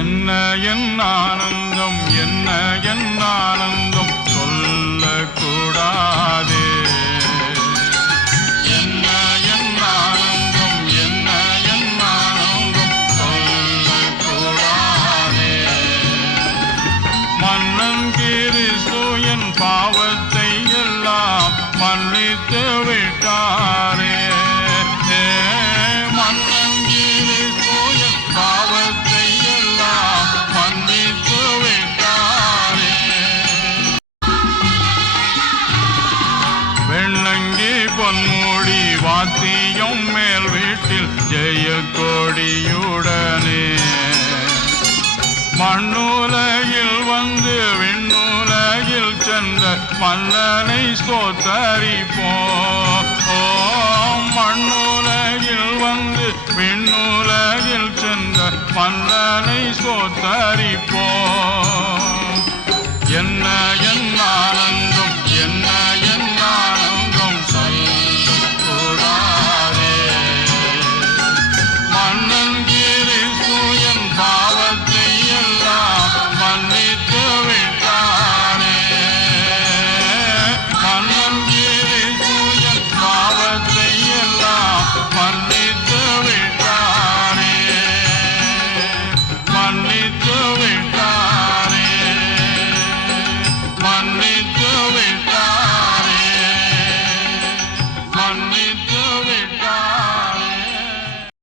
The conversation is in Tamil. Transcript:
என்ன என் ஆனந்தம், என்ன என் ஆனந்தம் சொல்லக்கூடாதே. என்ன என் ஆனந்தம், என்ன என் ஆனந்தம் சொல்லக்கூடாதே. மன்னன் கிறிஸ்து என் பாவத்தை எல்லாம் மன்னித்து விட்டாரே. மன்னன் கிறிஸ்து என் பாவத்தை எல்லாம் மன்னித்து விட்டாரே. வெள்ளங்கி பொன்முடி வாத்தியம் மேல் வீட்டில் ஜெய கொடியுடனே மண்ணுலகில் வந்து விண்ணுலகில் சென்ற மன்னனை ஸ்தோத்தரிப்போம். மண்ணுலகில் வந்து விண்ணுலகில் சென்ற மன்னனை ஸ்தோத்தரிப்போம்.